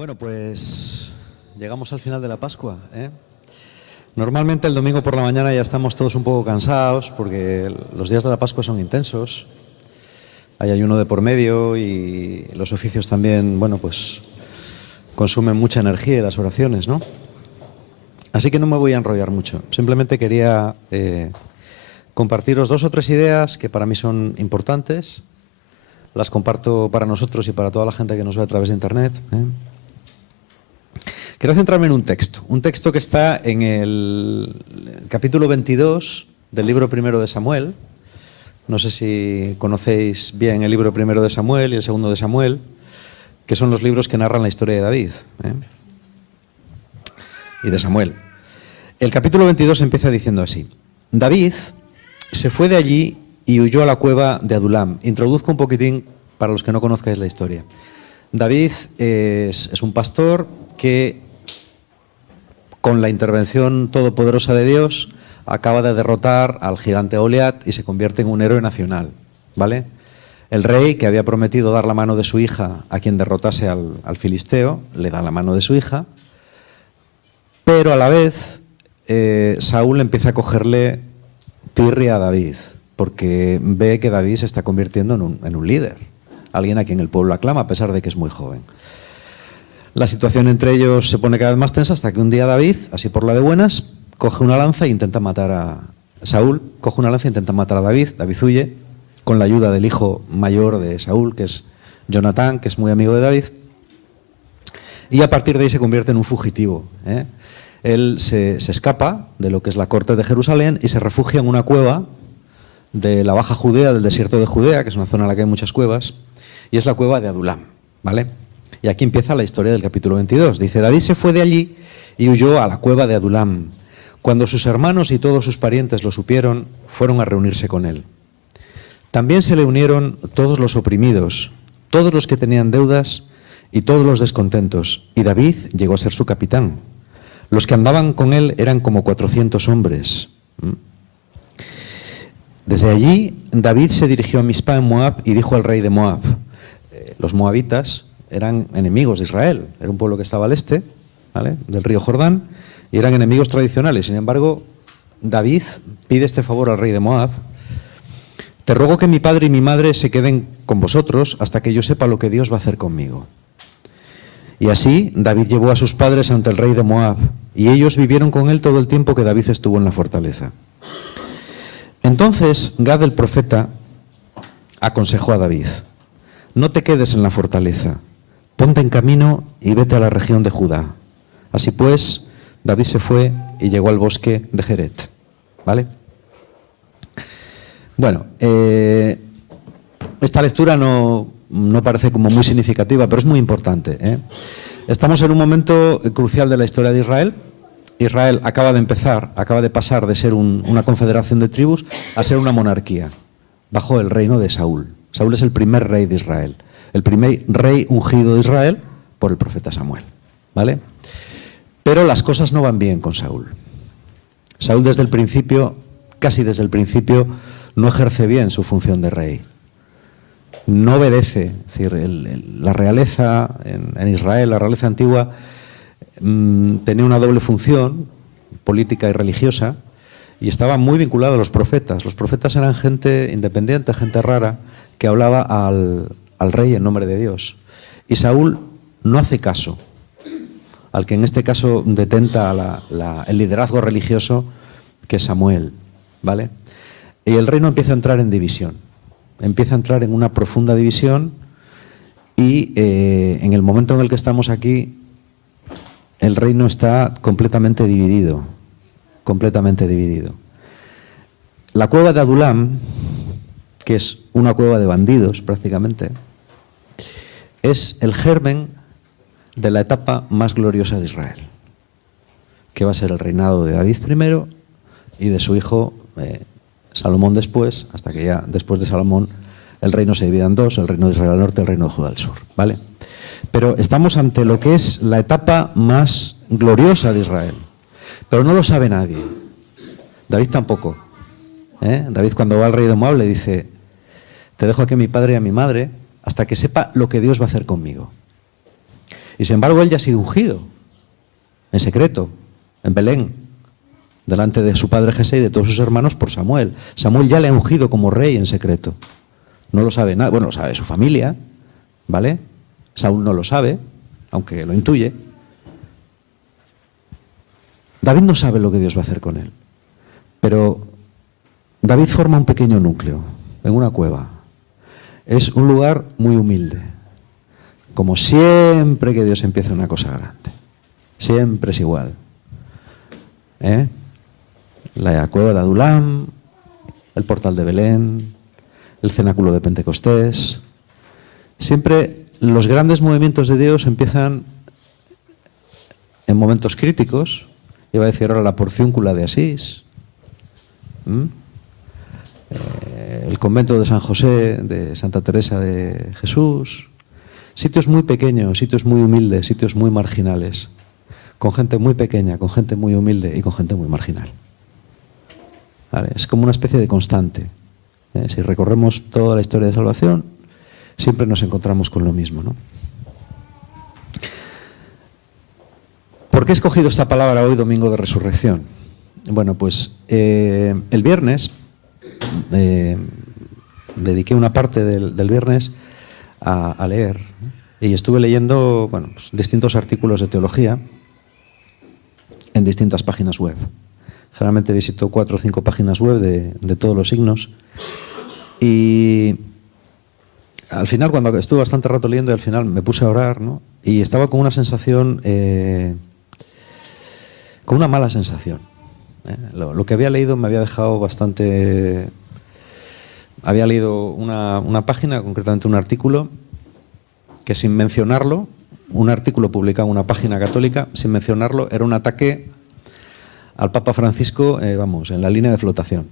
Bueno, pues llegamos al final de la Pascua, ¿eh? Normalmente el domingo por la mañana ya estamos todos un poco cansados porque los días de la Pascua son intensos. Hay ayuno de por medio y los oficios también, bueno, pues consumen mucha energía y las oraciones, ¿no? Así que no me voy a enrollar mucho. Simplemente quería compartiros 2 o 3 ideas que para mí son importantes. Las comparto para nosotros y para toda la gente que nos ve a través de Internet, ¿eh? Quiero centrarme en un texto que está en el capítulo 22 del libro primero de Samuel. No sé si conocéis bien el libro primero de Samuel y el segundo de Samuel, que son los libros que narran la historia de David, ¿eh? Y de Samuel. El capítulo 22 empieza diciendo así: David se fue de allí y huyó a la cueva de Adulam. Introduzco un poquitín para los que no conozcáis la historia. David es un pastor que, con la intervención todopoderosa de Dios, acaba de derrotar al gigante Goliat y se convierte en un héroe nacional, ¿vale? El rey, que había prometido dar la mano de su hija a quien derrotase al filisteo, le da la mano de su hija, pero a la vez Saúl empieza a cogerle tirria a David, porque ve que David se está convirtiendo en un líder, alguien a quien el pueblo aclama a pesar de que es muy joven. La situación entre ellos se pone cada vez más tensa hasta que un día David, así por la de buenas, coge una lanza e intenta matar a Saúl, coge una lanza e intenta matar a David. David huye con la ayuda del hijo mayor de Saúl, que es Jonatán, que es muy amigo de David, y a partir de ahí se convierte en un fugitivo, ¿eh? Él se escapa de lo que es la corte de Jerusalén y se refugia en una cueva de la Baja Judea, del desierto de Judea, que es una zona en la que hay muchas cuevas, y es la cueva de Adulam, ¿vale? Y aquí empieza la historia del capítulo 22. Dice: David se fue de allí y huyó a la cueva de Adulam. Cuando sus hermanos y todos sus parientes lo supieron, fueron a reunirse con él. También se le unieron todos los oprimidos, todos los que tenían deudas y todos los descontentos, y David llegó a ser su capitán. Los que andaban con él eran como 400 hombres. Desde allí, David se dirigió a Mizpa en Moab y dijo al rey de Moab. Los moabitas eran enemigos de Israel, era un pueblo que estaba al este, ¿vale?, del río Jordán, y eran enemigos tradicionales. Sin embargo, David pide este favor al rey de Moab: te ruego que mi padre y mi madre se queden con vosotros hasta que yo sepa lo que Dios va a hacer conmigo. Y así David llevó a sus padres ante el rey de Moab, y ellos vivieron con él todo el tiempo que David estuvo en la fortaleza. Entonces Gad el profeta aconsejó a David: no te quedes en la fortaleza, ponte en camino y vete a la región de Judá. Así pues, David se fue y llegó al bosque de Jeret, ¿vale? Bueno, esta lectura no parece como muy significativa, pero es muy importante, ¿eh? Estamos en un momento crucial de la historia de Israel. Israel acaba de pasar de ser una confederación de tribus a ser una monarquía, bajo el reino de Saúl. Saúl es el primer rey de Israel, el primer rey ungido de Israel por el profeta Samuel, ¿vale? Pero las cosas no van bien con Saúl. Saúl desde el principio, casi desde el principio, no ejerce bien su función de rey. No obedece, es decir, la realeza en Israel, la realeza antigua, tenía una doble función, política y religiosa, y estaba muy vinculado a los profetas. Los profetas eran gente independiente, gente rara, que hablaba al rey en nombre de Dios. Y Saúl no hace caso al que en este caso detenta el liderazgo religioso, que es Samuel, ¿vale? Y el reino empieza a entrar en división, empieza a entrar en una profunda división, y en el momento en el que estamos aquí, el reino está completamente dividido, completamente dividido. La cueva de Adulam, que es una cueva de bandidos prácticamente, es el germen de la etapa más gloriosa de Israel, que va a ser el reinado de David primero y de su hijo Salomón después, hasta que ya después de Salomón el reino se divide en 2, el reino de Israel al norte y el reino de Judá al sur, ¿vale? Pero estamos ante lo que es la etapa más gloriosa de Israel, pero no lo sabe nadie. David tampoco, ¿eh? David, cuando va al rey de Moab, le dice: te dejo aquí a mi padre y a mi madre hasta que sepa lo que Dios va a hacer conmigo. Y sin embargo, él ya ha sido ungido, en secreto, en Belén, delante de su padre Jesé y de todos sus hermanos por Samuel. Samuel ya le ha ungido como rey en secreto. No lo sabe nada, bueno, lo sabe su familia, ¿vale? Saúl no lo sabe, aunque lo intuye. David no sabe lo que Dios va a hacer con él, pero David forma un pequeño núcleo en una cueva. Es un lugar muy humilde, como siempre que Dios empieza una cosa grande. Siempre es igual. La cueva de Adulam, el portal de Belén, el cenáculo de Pentecostés. Siempre los grandes movimientos de Dios empiezan en momentos críticos. Iba a decir ahora la porciúncula de Asís, el convento de San José, de Santa Teresa de Jesús. Sitios muy pequeños, sitios muy humildes, sitios muy marginales, con gente muy pequeña, con gente muy humilde y con gente muy marginal. ¿Vale? Es como una especie de constante. Si recorremos toda la historia de salvación, siempre nos encontramos con lo mismo, ¿no? ¿Por qué he escogido esta palabra hoy, Domingo de Resurrección? Bueno, pues el viernes dediqué una parte del viernes a leer, y estuve leyendo, bueno, pues, distintos artículos de teología en distintas páginas web. Generalmente visito 4 o 5 páginas web de todos los signos, y al final, cuando estuve bastante rato leyendo, y al final me puse a orar, ¿no? Y estaba con una sensación, con una mala sensación. Lo que había leído me había dejado bastante... Había leído una página, concretamente un artículo, que sin mencionarlo, un artículo publicado en una página católica, sin mencionarlo, era un ataque al Papa Francisco, vamos, en la línea de flotación.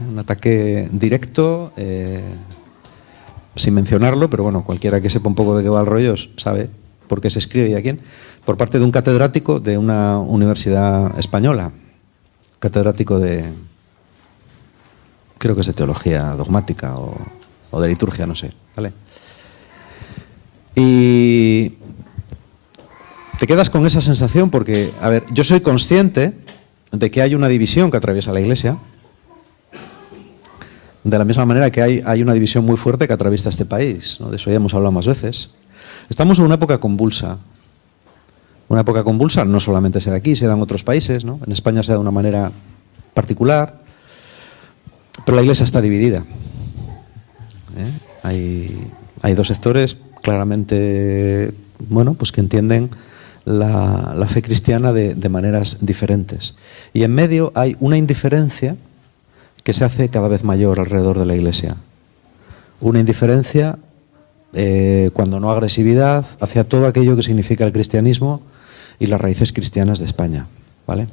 Un ataque directo, sin mencionarlo, pero bueno, cualquiera que sepa un poco de qué va el rollo sabe por qué se escribe y a quién, por parte de un catedrático de una universidad española, catedrático de, creo que es de teología dogmática o de liturgia, no sé, ¿vale? Y te quedas con esa sensación porque, a ver, yo soy consciente de que hay una división que atraviesa la Iglesia, de la misma manera que hay una división muy fuerte que atraviesa este país, ¿no? De eso ya hemos hablado más veces. Estamos en una época convulsa. Una época convulsa no solamente se da aquí, se da en otros países, ¿no? En España se da de una manera particular, pero la Iglesia está dividida. Hay 2 sectores claramente, bueno, pues que entienden la fe cristiana de maneras diferentes. Y en medio hay una indiferencia que se hace cada vez mayor alrededor de la Iglesia. Una indiferencia, cuando no agresividad, hacia todo aquello que significa el cristianismo y las raíces cristianas de España, ¿vale?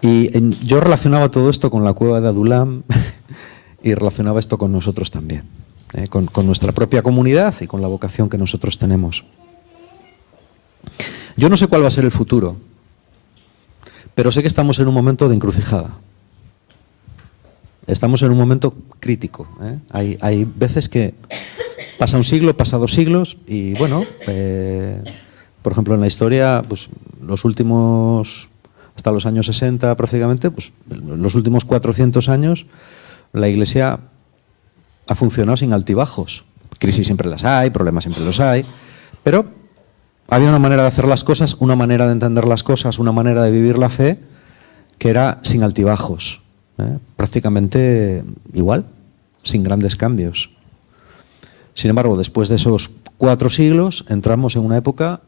Y yo relacionaba todo esto con la cueva de Adulam y relacionaba esto con nosotros también, con nuestra propia comunidad y con la vocación que nosotros tenemos. Yo no sé cuál va a ser el futuro, pero sé que estamos en un momento de encrucijada. Estamos en un momento crítico. Hay veces que pasa un siglo, pasa 2 siglos y, bueno, por ejemplo, en la historia, pues los últimos, hasta los años 60 prácticamente, pues los últimos 400 años, la Iglesia ha funcionado sin altibajos. Crisis siempre las hay, problemas siempre los hay, pero había una manera de hacer las cosas, una manera de entender las cosas, una manera de vivir la fe que era sin altibajos, prácticamente igual, sin grandes cambios. Sin embargo, después de esos 4 siglos, entramos en una época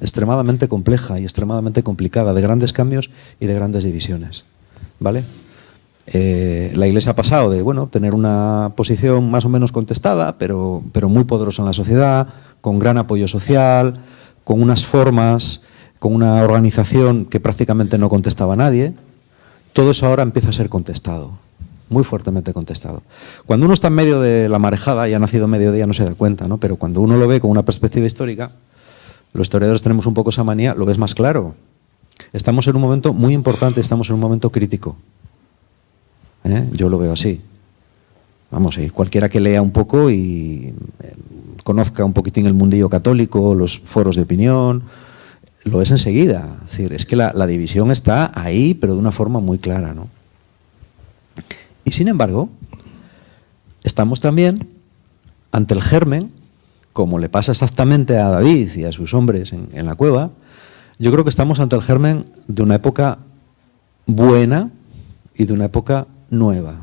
extremadamente compleja y extremadamente complicada, de grandes cambios y de grandes divisiones, ¿vale? La Iglesia ha pasado de, bueno, tener una posición más o menos contestada, pero muy poderosa en la sociedad, con gran apoyo social, con unas formas, con una organización que prácticamente no contestaba a nadie. Todo eso ahora empieza a ser contestado, muy fuertemente contestado. Cuando uno está en medio de la marejada, y ha nacido medio día, no se da cuenta, ¿no? Pero cuando uno lo ve con una perspectiva histórica, los historiadores tenemos un poco esa manía, lo ves más claro. Estamos en un momento muy importante, estamos en un momento crítico. Yo lo veo así. Vamos, cualquiera que lea un poco y conozca un poquitín el mundillo católico, los foros de opinión, lo es enseguida. Es decir, es que la división está ahí, pero de una forma muy clara, ¿no? Y sin embargo, estamos también ante el germen, como le pasa exactamente a David y a sus hombres en la cueva. Yo creo que estamos ante el germen de una época buena y de una época nueva.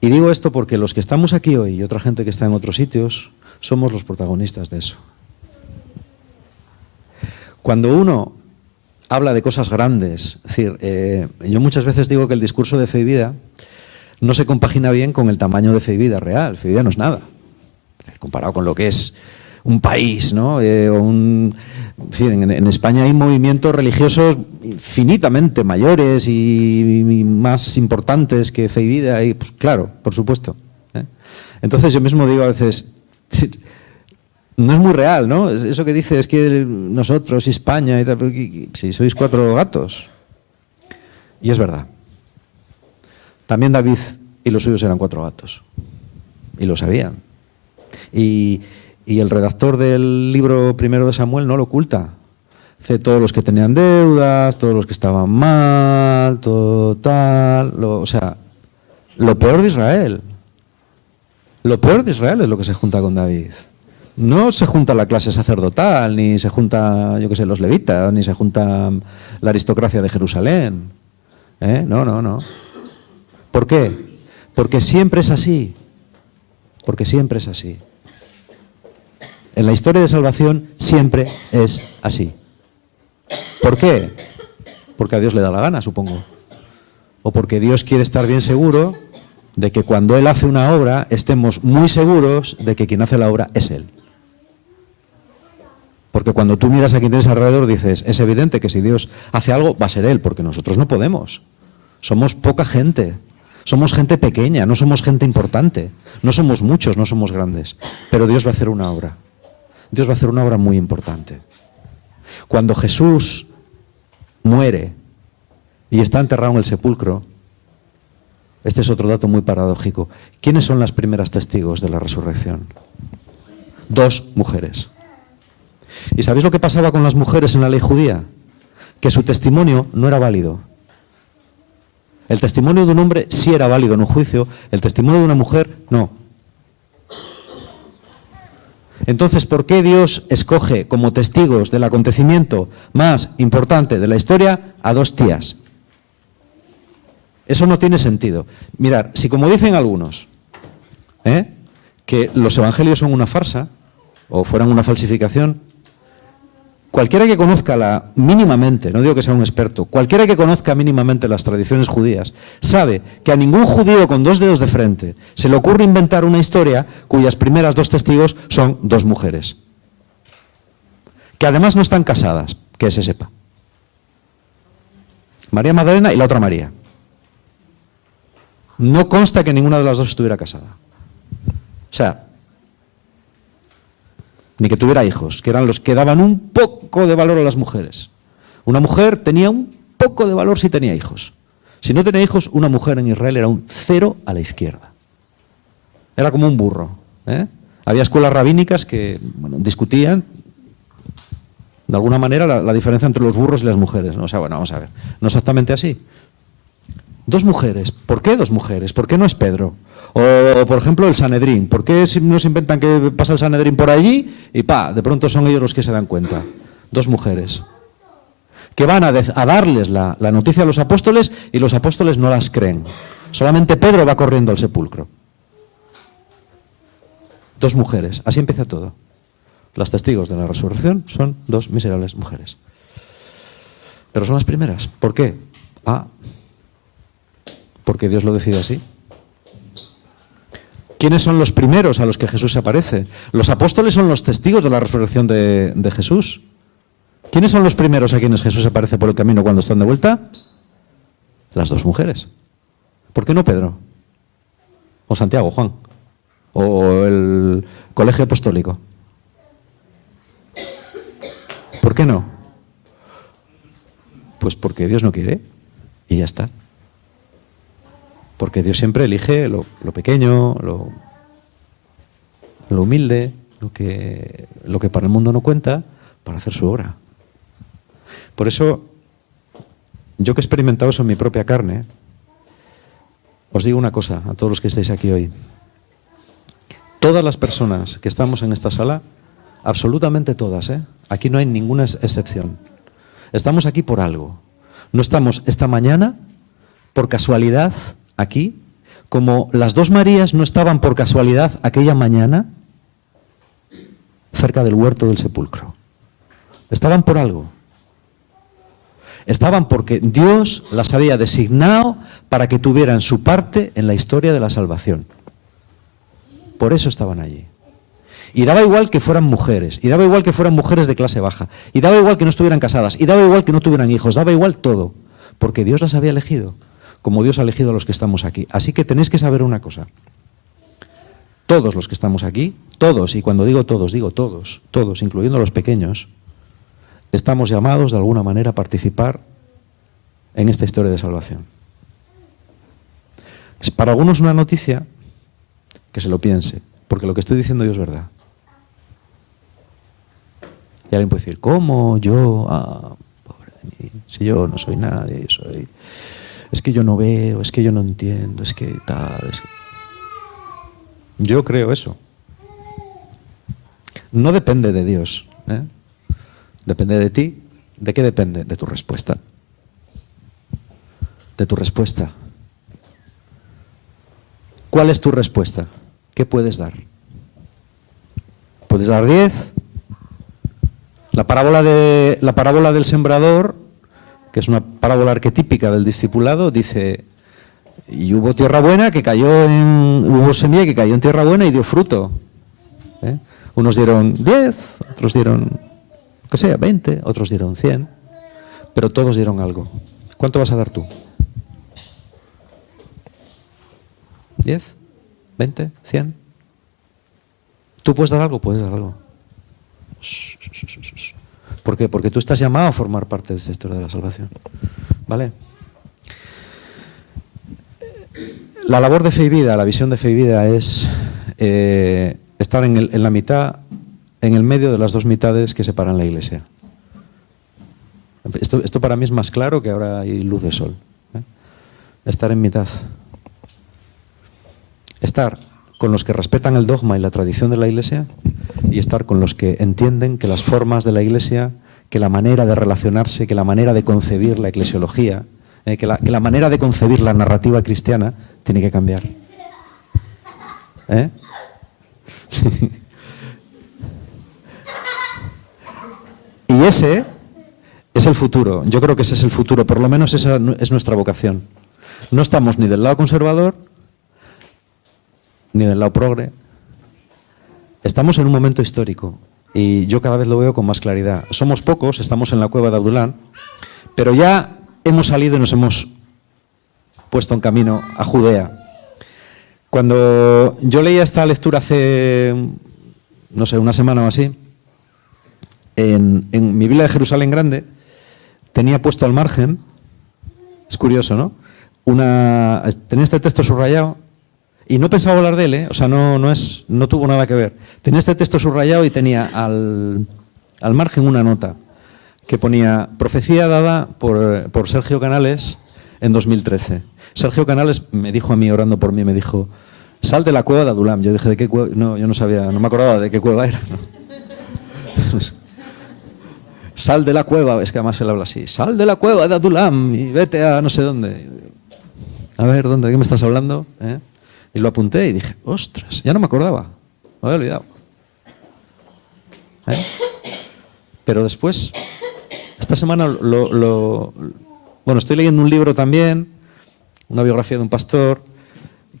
Y digo esto porque los que estamos aquí hoy y otra gente que está en otros sitios somos los protagonistas de eso. Cuando uno habla de cosas grandes, es decir, yo muchas veces digo que el discurso de Fe y Vida no se compagina bien con el tamaño de Fe y Vida real. Fe y Vida no es nada, comparado con lo que es un país, ¿no? En España hay movimientos religiosos infinitamente mayores y más importantes que Fe y Vida, y, pues, claro, por supuesto. Entonces yo mismo digo a veces, no es muy real, ¿no? Eso que dice es que nosotros, España, y tal, si sois 4 gatos. Y es verdad. También David y los suyos eran 4 gatos. Y lo sabían. Y el redactor del libro primero de Samuel no lo oculta. Dice todos los que tenían deudas, todos los que estaban mal, todo tal. O sea, lo peor de Israel. Lo peor de Israel es lo que se junta con David. No se junta la clase sacerdotal, ni se junta, yo qué sé, los levitas, ni se junta la aristocracia de Jerusalén. No. ¿Por qué? Porque siempre es así. Porque siempre es así. En la historia de salvación siempre es así. ¿Por qué? Porque a Dios le da la gana, supongo. O porque Dios quiere estar bien seguro de que cuando Él hace una obra estemos muy seguros de que quien hace la obra es Él. Porque cuando tú miras a quien tienes alrededor dices, es evidente que si Dios hace algo va a ser Él, porque nosotros no podemos. Somos poca gente. Somos gente pequeña, no somos gente importante. No somos muchos, no somos grandes. Pero Dios va a hacer una obra. Dios va a hacer una obra muy importante. Cuando Jesús muere y está enterrado en el sepulcro, este es otro dato muy paradójico. ¿Quiénes son las primeras testigos de la resurrección? 2 mujeres. ¿Y sabéis lo que pasaba con las mujeres en la ley judía? Que su testimonio no era válido. El testimonio de un hombre sí era válido en un juicio, el testimonio de una mujer no. Entonces, ¿por qué Dios escoge como testigos del acontecimiento más importante de la historia a 2 tías? Eso no tiene sentido. Mirad, si como dicen algunos, que los evangelios son una farsa, o fueran una falsificación, cualquiera que conozca mínimamente, no digo que sea un experto, cualquiera que conozca mínimamente las tradiciones judías, sabe que a ningún judío con 2 dedos de frente se le ocurre inventar una historia cuyas primeras 2 testigos son 2 mujeres. Que además no están casadas, que se sepa. María Magdalena y la otra María. No consta que ninguna de las 2 estuviera casada. O sea, ni que tuviera hijos, que eran los que daban un poco de valor a las mujeres. Una mujer tenía un poco de valor si tenía hijos. Si no tenía hijos, una mujer en Israel era un 0 a la izquierda. Era como un burro. Había escuelas rabínicas que discutían de alguna manera la diferencia entre los burros y las mujeres, ¿no? O sea, bueno, vamos a ver. No exactamente así. 2 mujeres. ¿Por qué 2 mujeres? ¿Por qué no es Pedro? O, por ejemplo, el Sanedrín. ¿Por qué no se inventan que pasa el Sanedrín por allí y de pronto son ellos los que se dan cuenta? 2 mujeres. Que van a darles la noticia a los apóstoles y los apóstoles no las creen. Solamente Pedro va corriendo al sepulcro. 2 mujeres. Así empieza todo. Las testigos de la resurrección son 2 miserables mujeres. Pero son las primeras. ¿Por qué? Porque Dios lo decide así. ¿Quiénes son los primeros a los que Jesús se aparece? Los apóstoles son los testigos de la resurrección de Jesús. ¿Quiénes son los primeros a quienes Jesús se aparece por el camino cuando están de vuelta? Las 2 mujeres. ¿Por qué no Pedro? O Santiago, Juan. O el colegio apostólico. ¿Por qué no? Pues porque Dios no quiere y ya está. Porque Dios siempre elige lo pequeño, lo humilde, lo que para el mundo no cuenta, para hacer su obra. Por eso, yo que he experimentado eso en mi propia carne, os digo una cosa a todos los que estáis aquí hoy. Todas las personas que estamos en esta sala, absolutamente todas, aquí no hay ninguna excepción. Estamos aquí por algo. No estamos esta mañana por casualidad aquí, como las dos Marías no estaban por casualidad aquella mañana cerca del huerto del sepulcro. Estaban por algo. Estaban porque Dios las había designado para que tuvieran su parte en la historia de la salvación. Por eso estaban allí. Y daba igual que fueran mujeres, y daba igual que fueran mujeres de clase baja, y daba igual que no estuvieran casadas, y daba igual que no tuvieran hijos, daba igual todo, porque Dios las había elegido, como Dios ha elegido a los que estamos aquí. Así que tenéis que saber una cosa. Todos los que estamos aquí, todos, y cuando digo todos, todos, incluyendo los pequeños, estamos llamados de alguna manera a participar en esta historia de salvación. Es para algunos una noticia que se lo piense, porque lo que estoy diciendo yo es verdad. Y alguien puede decir, ¿cómo? Yo, pobre de mí, si yo no soy nadie, es que yo no veo, es que yo no entiendo, es que tal, es que... Yo creo eso. No depende de Dios, depende de ti. ¿De qué depende? De tu respuesta. De tu respuesta. ¿Cuál es tu respuesta? ¿Qué puedes dar? ¿Puedes dar 10? La parábola del sembrador, que es una parábola arquetípica del discipulado, dice, y hubo tierra buena que hubo semilla que cayó en tierra buena y dio fruto. Unos dieron 10, otros dieron, que sea, 20, otros dieron 100, pero todos dieron algo. ¿Cuánto vas a dar tú? ¿10? ¿20? ¿100? ¿Tú puedes dar algo? Puedes dar algo. ¿Por qué? Porque tú estás llamado a formar parte de esta historia de la salvación. ¿Vale? La labor de Fe y Vida, la visión de Fe y Vida es estar en la mitad, en el medio de las dos mitades que separan la Iglesia. Esto para mí es más claro que ahora hay luz de sol. Estar en mitad. Estar con los que respetan el dogma y la tradición de la Iglesia y estar con los que entienden que las formas de la Iglesia, que la manera de relacionarse, que la manera de concebir la eclesiología, que la manera de concebir la narrativa cristiana tiene que cambiar. Y ese es el futuro. Yo creo que ese es el futuro, por lo menos esa es nuestra vocación. No estamos ni del lado conservador ni del lado progre. Estamos en un momento histórico y yo cada vez lo veo con más claridad. Somos pocos, estamos en la cueva de Adulán, pero ya hemos salido y nos hemos puesto en camino a Judea. Cuando yo leía esta lectura hace, no sé, una semana o así, en mi Biblia de Jerusalén Grande tenía puesto al margen, es curioso, ¿no? Tenía este texto subrayado y no pensaba hablar de él, o sea, no tuvo nada que ver. Tenía este texto subrayado y tenía al margen una nota que ponía profecía dada por Sergio Canales en 2013. Sergio Canales me dijo a mí, orando por mí, me dijo, sal de la cueva de Adulam. Yo dije, ¿de qué cueva? No, yo no sabía, no me acordaba de qué cueva era, ¿no? Sal de la cueva, es que además él habla así, sal de la cueva de Adulam y vete a no sé dónde. A ver, ¿de qué me estás hablando? Y lo apunté y dije, ostras, ya no me acordaba, me había olvidado. Pero después, esta semana bueno, estoy leyendo un libro también, una biografía de un pastor,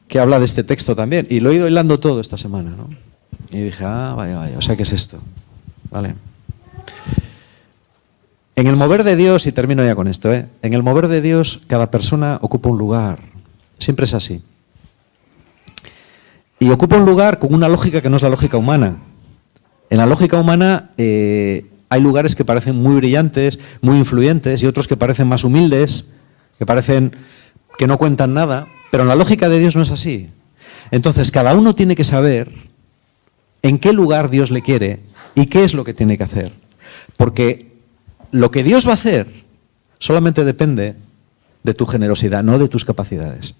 que habla de este texto también, y lo he ido hilando todo esta semana, ¿no? Y dije, vaya, o sea, ¿qué es esto? Vale. En el mover de Dios, y termino ya con esto, en el mover de Dios cada persona ocupa un lugar, siempre es así. Y ocupa un lugar con una lógica que no es la lógica humana. En la lógica humana hay lugares que parecen muy brillantes, muy influyentes, y otros que parecen más humildes, que parecen que no cuentan nada, pero en la lógica de Dios no es así. Entonces, cada uno tiene que saber en qué lugar Dios le quiere y qué es lo que tiene que hacer. Porque lo que Dios va a hacer solamente depende de tu generosidad, no de tus capacidades.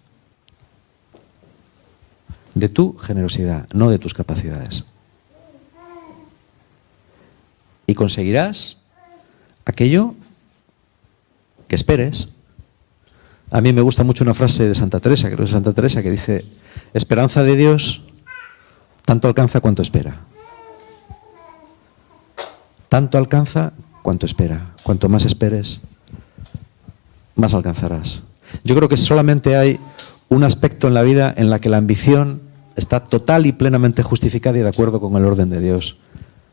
De tu generosidad, no de tus capacidades. Y conseguirás aquello que esperes. A mí me gusta mucho una frase de Santa Teresa, creo que es Santa Teresa, que dice: esperanza de Dios tanto alcanza cuanto espera. Tanto alcanza cuanto espera. Cuanto más esperes, más alcanzarás. Yo creo que solamente hay un aspecto en la vida en la que la ambición está total y plenamente justificada y de acuerdo con el orden de Dios,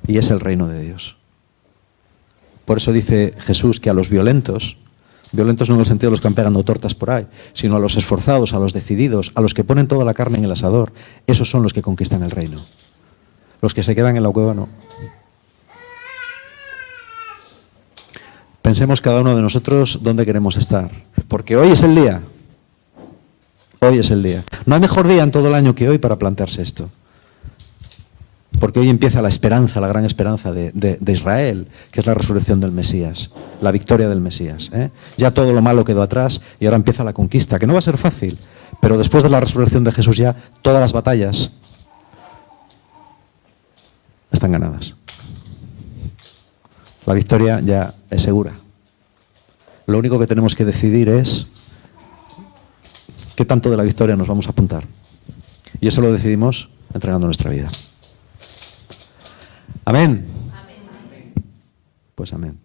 y es el reino de Dios. Por eso dice Jesús que a los violentos no en el sentido de los que van pegando tortas por ahí, sino a los esforzados, a los decididos, a los que ponen toda la carne en el asador, esos son los que conquistan el reino. Los que se quedan en la cueva no. Pensemos cada uno de nosotros dónde queremos estar, porque hoy es el día. Hoy es el día. No hay mejor día en todo el año que hoy para plantearse esto. Porque hoy empieza la esperanza, la gran esperanza de Israel, que es la resurrección del Mesías, la victoria del Mesías. Ya todo lo malo quedó atrás y ahora empieza la conquista, que no va a ser fácil, pero después de la resurrección de Jesús ya todas las batallas están ganadas. La victoria ya es segura. Lo único que tenemos que decidir es qué tanto de la victoria nos vamos a apuntar. Y eso lo decidimos entregando nuestra vida. Amén. Pues amén.